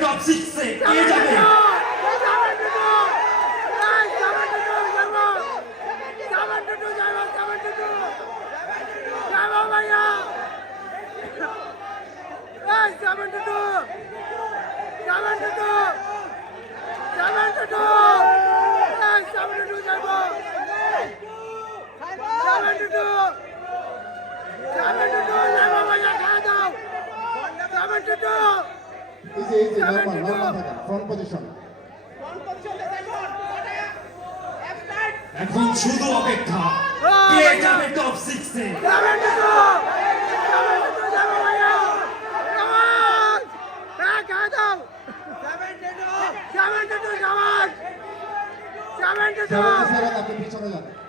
top 6 এ কে যাবে এখন শুধু অপেক্ষা কে যাবে টপ 6 এ পিছনে যাবে